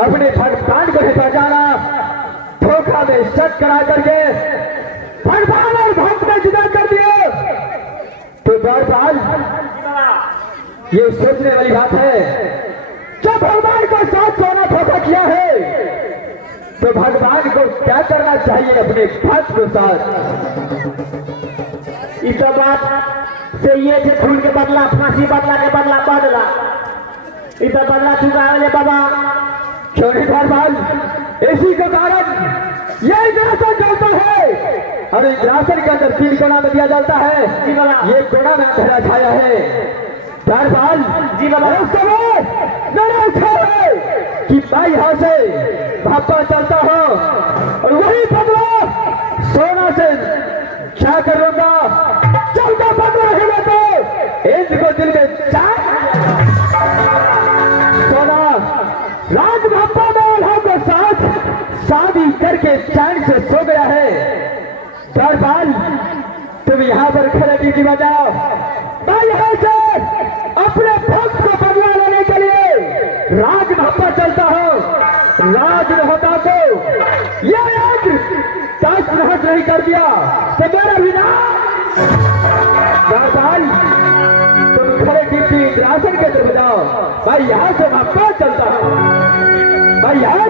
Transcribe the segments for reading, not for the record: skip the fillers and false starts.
अपने भगवान को पहचाना, धोखा में शक करा करके भगवान और भक्त में जुदा कर दिए। तो द्वारपाल ये सोचने वाली बात है, जब भगवान को साथ सोना धोखा किया है तो भगवान को क्या करना चाहिए अपने भक्त के साथ। इस बात से ये फूल के बदला फांसी बदला के बदला बदला इस बदला चुका है बाबा। क्यों नहीं द्वारपाल, इसी के कारण यही राशन चलता है और इस राशन के अंदर 3 कोना में दिया जाता है। ये कोना में अंधेरा छाया है। द्वारपाल जी बाबा, उस समय मेरा इच्छा है कि भाई यहाँ से भापा चलता हो और वही बदला सोना से क्या करूंगा, चलता बदला ही तो इनको दिल में सोना राज भापा में के साथ शादी करके चैन से सो गया है। द्वारपाल तुम यहाँ पर खड़े ड्यूटी बजाओ, मैं यहाँ से अपने भक्त को बदला लेने के लिए राज भापा चलता हूँ। राज होता तो यह एक 10 रहस नहीं कर दिया तो मेरा विनाश। द्वारपाल तुम खड़े ड्यूटी राशन के तरफ जाओ, मैं यहाँ से भापा चलता हूँ। मैं यहाँ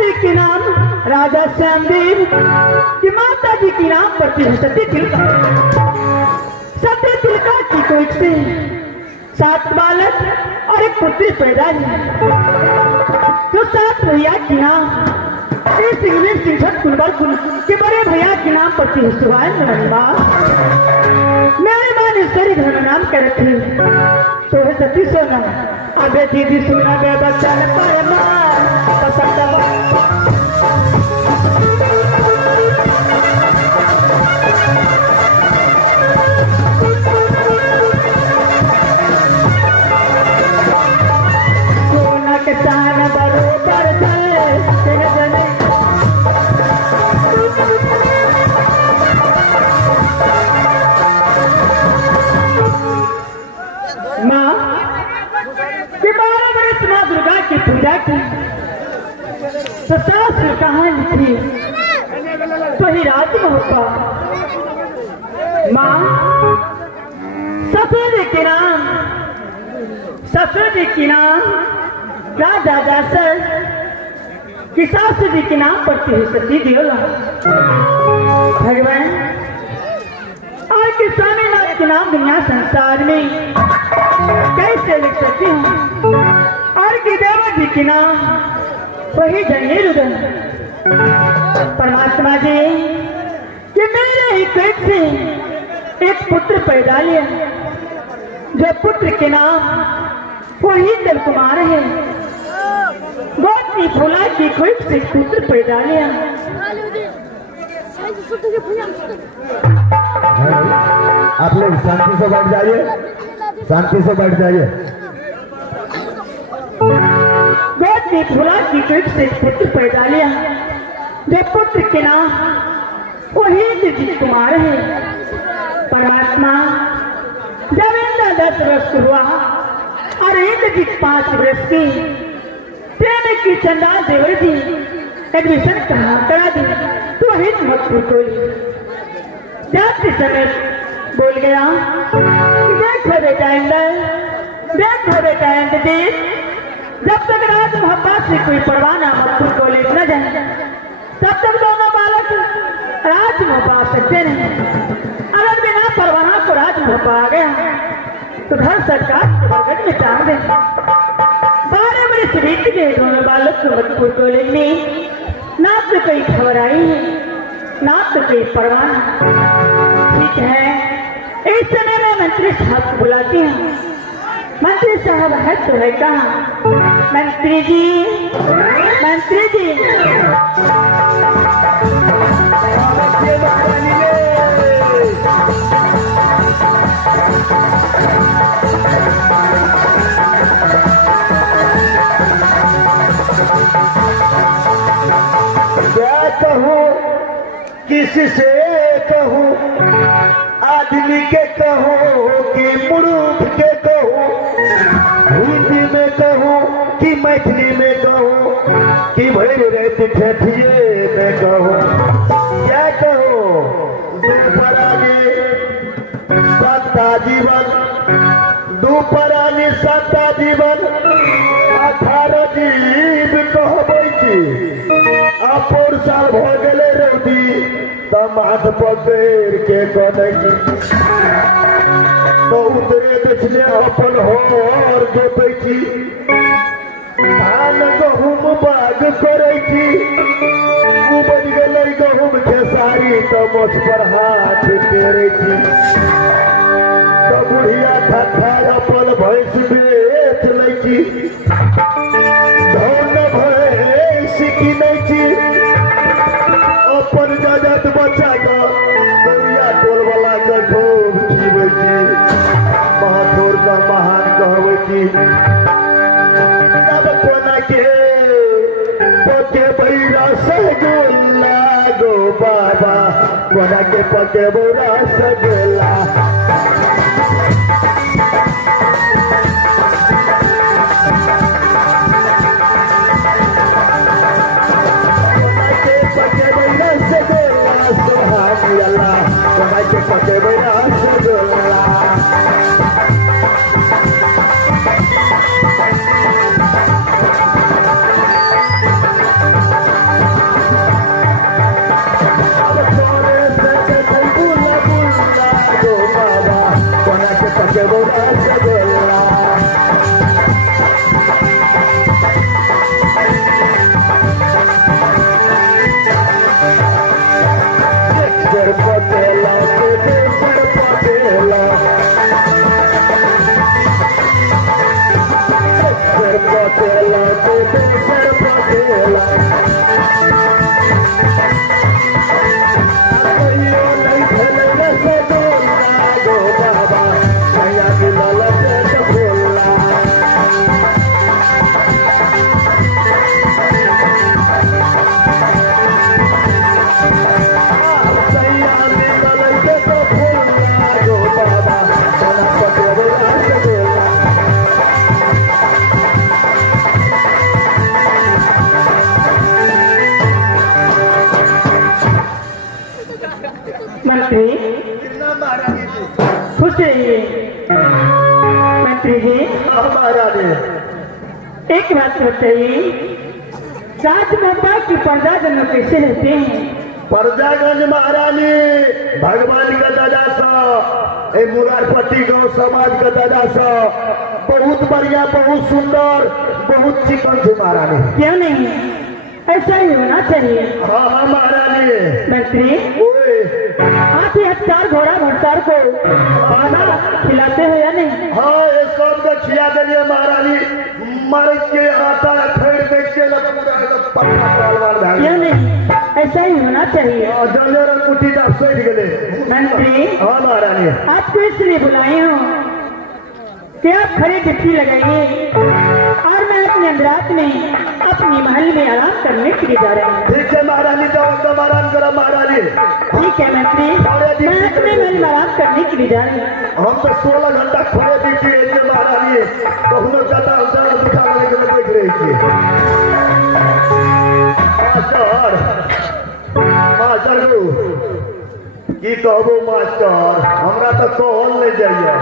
जी के नाम राजा श्यामदेव की माता जी की नाम पड़ती है सती तिलका। सती तिलका की कोख से 7 बालक और एक पुत्री पैदा हुई। जो 7 भैया की नाम कुंवर के बड़े भैया के नाम पड़ती है शिवानंद मेरी माँ ने ईश्वरी धर्म नाम कर रखी तो है सती सोना। अबे दीदी सुना गया बच्चा ने पाया माँ पसंद सोना के चाहना बरोबर जाए माँ के 12 वर्ष माँ दुर्गा की पूजा की तो शास्त्र कहाँ लिखी वही रात में होता। माँ ससुर जी के नाम राजा दशरथ की सासू जी के नाम पड़ती है सती देवला। भगवान और के स्वामीनाथ के नाम दुनिया संसार में कैसे लिख सकती हूँ। और की देवा जी के नाम वही जंगीर उदय परमात्मा जी कि मेरे ही पेट से एक पुत्र पैदा लिया जो पुत्र के नाम वही जल कुमार है। गौतमी फूला की कोख से पुत्र पैदा लिया। आप लोग शांति से बैठ जाइए, शांति से बैठ जाइए। गौतमी फूला की कोख से पुत्र पैदा लिया जो पुत्र के नाम वही जल कुमार है। परमात्मा जब इंद्र 10 वर्ष हुआ और इंद्र 5 वर्ष की प्रेम की चंदा देवर जी एडमिशन करा दी तो हित मत बोली जाते समय बोल गया देखो बेटा इंद्र जी जब तक राज मोहब्बत से कोई परवाना मत कॉलेज न जाए तब तक दोनों बालक राज मोहब्बत सकते नहीं। अगर बिना परवाना को राज मोहब्बत आ गया तो घर सरकार बरगद में टांग दे। 12 वर्ष बीत गए दोनों बालक को मधुपुर कॉलेज में ना तो कोई खबर आई है ना तो कोई परवाना। ठीक है इस समय मैं मंत्री साहब को बुलाती हूँ। मंत्री साहब है तो है कहाँ? मंत्री जी क्या कहूँ किसी से कहूँ आदमी के कहूँ कि मूर्ख के कहूँ हिंदी में कहूँ कि मैथिली में कहूँ कि भैर रहती ठेठिए में कहूँ। क्या कहूँ दुपरानी सत्ता जीवन दुपरानी सत्ता जीवन 18 जीव कहबै छी। अपोर साल भ गेले रौदी त माथ पकड़ के कनै छी तो उतरे दक्षिणे अपन होर जोतै छी धान गहूम बाग करै छी उपज गेलै गहूम खेसारी त मोछ पर हाथ फेरै छी त बुढ़िया ठट्ठा अपन भैंस बेच लै छी धन भैंस किनै छी अपन जजत बच्चा का दुनिया टोल वाला का खूब खीबै छी महाथोर का महान कहबै छी। तब कोना के पके बैरा सगोला गो बाबा कोना के पके बैरा सगोला पके बैरा सगोला मंत्री कितना महारानी जी? खुश रहिए। मंत्री जी हाँ महारानी। एक बात बताइए, राजमहल की पर्दा जनों कैसे रहते हैं? प्रजागंज महारानी भगवान का दादा सा ए मुरारपट्टी गांव समाज का दादा सा बहुत बढ़िया, बहुत सुंदर, बहुत चिकन थी महारानी। क्यों नहीं, ऐसा ही होना चाहिए। हाँ हाँ महारानी। मंत्री ओए हाथी हथियार घोड़ा घुड़सार को खाना खिलाते हो या नहीं? हाँ ये सब का खिया दिलिए महारानी। मर के आता है फेड़ बेच के पक्का पालवान क्यों नहीं, ऐसा ही होना चाहिए। जंगल कुटी का सोच गए। मंत्री हाँ महारानी। आपको इसलिए बुलाए हूँ कि आप खड़ी चिट्ठी लगाइए और मैं अपने अंदरात में अपनी महल में आराम करने के लिए जा रहा हूँ। ठीक है महारानी, जाओ एकदम आराम करो महारानी। ठीक है मंत्री, मैं अपने महल में आराम करने के लिए जा रही हूँ। हम तो 16 घंटा खड़े दीजिए महारानी, कखनो ज्यादा दुखा देख रही थी। मास्टर मास्टर की कहबो मास्टर, हमरा तो कहल नहीं जाइए।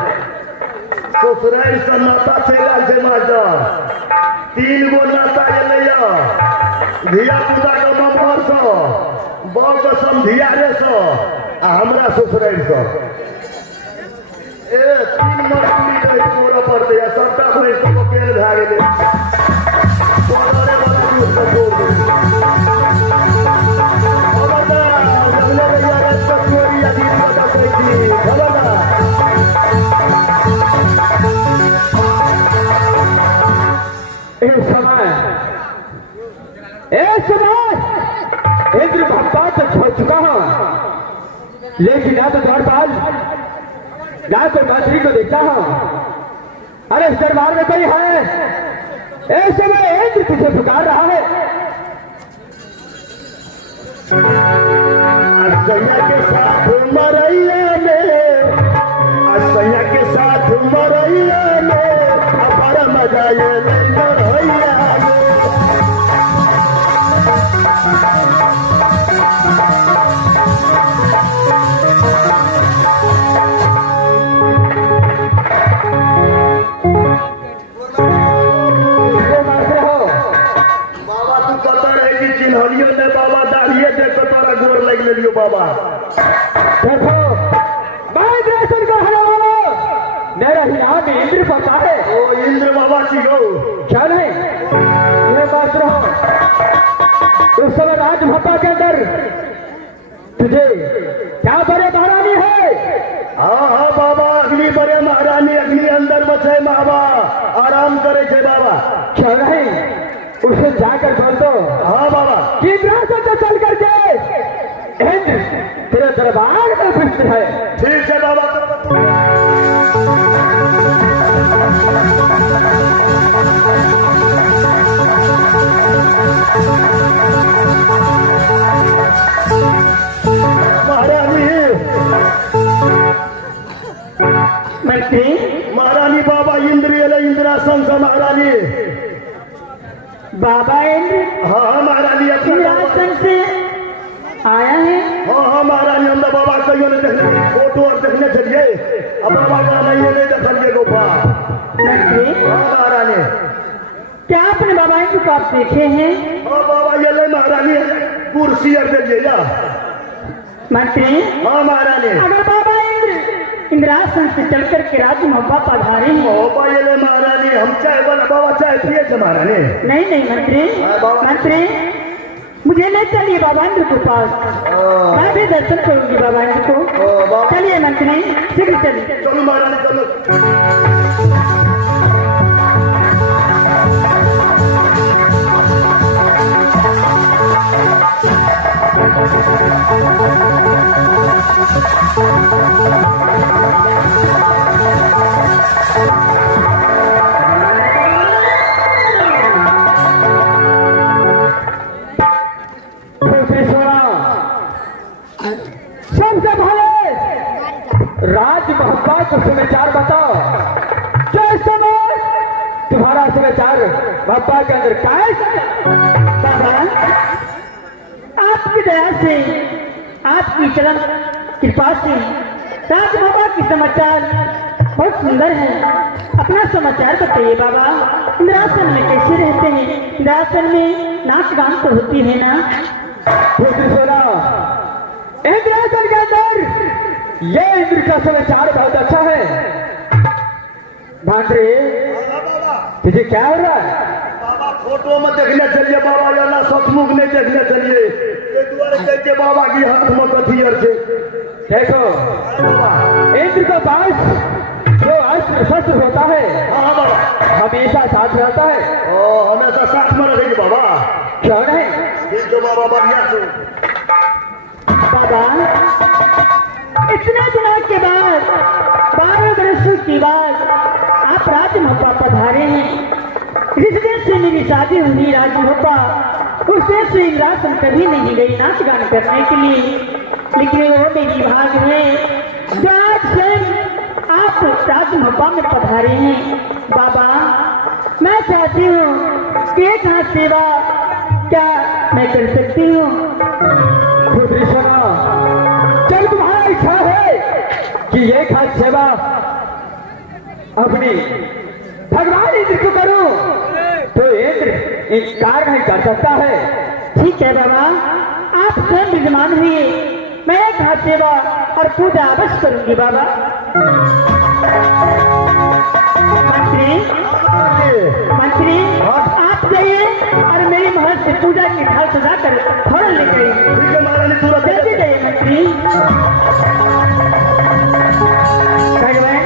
ससुराल से नाता चल से मास्टर, 3 गो नाता एलैया, धिया पुता के ममहर से, बड़ के समधियारे से आ हमरा ससुराल से। 3 मछली रही पूरा पड़ते है, सबटा भैंस को केल भए गेलै। पौधरे वाला दूध से छोड़ देली। खबरदार, जंगले में जा रहे तो चोरी या दिन बता कोई थी। खबरदार। इंद्र भक्ता तो छोड़ चुका हूं, लेकिन ना तो द्वारपाल ना तो मंत्री को देखता हूं। अरे इस दरबार में कोई है? ऐसे में इंद्र तुझे पुकार रहा है। असैया के साथ मरैया में, असैया के साथ मरैया में, अपार मजा ये नहीं मरैया में। बाबा तू कतर है कि चिन्हलियो ने बाबा दाढ़िए देख के तोरा गोर लग लियो बाबा। देखो मैं दर्शन का हरा वाला, मेरा ही नाम इंद्र पता है। ओ इंद्र बाबा जी गो क्या नहीं, ये बात रहो। उस समय राजभप्पा के अंदर तुझे क्या बड़े महारानी है? हाँ हाँ बाबा, अग्नि बड़े महारानी, अग्नि अंदर बचे बाबा, आराम करे छे बाबा। क्या नहीं, उसे जाकर बोल दो। हाँ बाबा। कि विरासत से चल करके इंद्र तेरे दरबार में उपस्थित है। ठीक है बाबा। महारानी मंत्री महारानी बाबा इंद्र एल इंद्रासन से महारानी। बाबा इंद्र हाँ हाँ महारानी अपना इंद्रासन से आया है। हाँ हाँ महारानी, हम तो बाबा कहियो नहीं देखने, फोटो और देखने चलिए, अब बाबा का नहीं देखलिए गोपा। मंत्री हाँ महारानी। क्या आपने बाबा इंद्र को आप देखे हैं? हाँ बाबा ये ले महारानी, कुर्सी और दे जा। मंत्री हाँ महारानी। अगर बाबा इंद्र इंद्रासन से चल करके राजमहल पधारे हैं। बाबा ये ले महारानी, हम चाय बना बाबा, चाय पिए थे महारानी। नहीं नहीं मंत्री, हाँ, बाबा। मंत्री मुझे ले चलिए बाबा इंद्र के पास, मैं भी दर्शन करूंगी बाबा इंद्र को। बाबा। चलिए मंत्री, शीघ्र चलिए। चलो महारानी चलो। सबसे पहले राजमहल को समाचार बताओ। जो इस समय तुम्हारा समाचार बाबा के अंदर क्या है? बाबा आपकी दया से, आपकी चरण कृपा से राज बाबा की समाचार बहुत सुंदर है। अपना समाचार बताइए बाबा, इंद्रासन में कैसे रहते हैं? इंद्रासन में नाच गान तो होती है ना? पुत्र सोना, इंद्रासन के अंदर ये इंद्र का समाचार बहुत अच्छा है। भांडरे, तुझे क्या हो रहा है? बाबा फोटो में देखने चलिए बाबा, या ना सचमुच नहीं देखने चलिए। ये द्वारे कहते बाबा की हाथ में कथियर से देखो, इंद्र का पास जो अस्त्र शस्त्र होता है हाँ बाबा, हमेशा साथ रहता है। हमेशा साथ में रहेंगे बाबा। क्यों नहीं? ठीक है बाबा, बढ़िया से। बाबा, इतने दिनों के बाद 12 वर्षों के बाद आप राजमहपा पधारे हैं। जिस दिन से मेरी शादी हुई राजमहपा, उस दिन से इंद्रासन कभी नहीं गई नाच गान करने के लिए। लेकिन वो मेरी भाग है जो आज से आप राजमहपा में पधारे हैं। बाबा, मैं चाहती हूँ कि एक हाथ सेवा क्या मैं कर सकती हूँ? पुत्री सोना, चल तुम्हारा इच्छा है कि एक हाथ सेवा अपनी भगवान इंद्र को करूं, तो इंद्र इनकार नहीं कर सकता है। ठीक है बाबा, आप स्वयं विद्यमान हुए, मैं एक हाथ सेवा और पूजा अवश्य करूंगी बाबा। मंत्री, आप जाइए और मेरी महल से पूजा की थाल सजा कर फौरन ले गई। ठीक है महारानी, तुरंत जल्दी जाइए मंत्री। भगवान,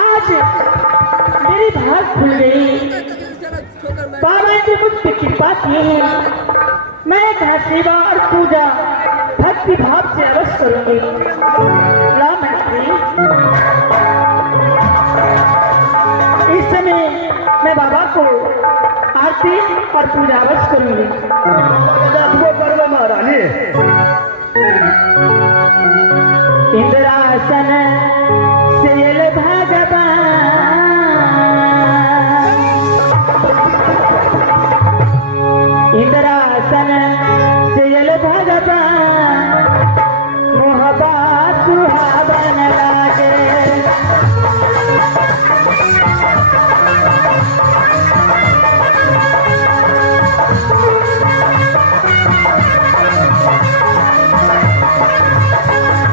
आज मेरी भाग खुल गई। बाबा ने मुझ पर कृपा की है। मैं एक हाथ सेवा और पूजा भक्ति भाव से अवश्य करूंगी। राम मंत्री, इस समय मैं बाबा को आरती और पूजा अवश्य करूंगी। वो करो महारानी। इंद्रासन सेल भगवान, इंद्रासन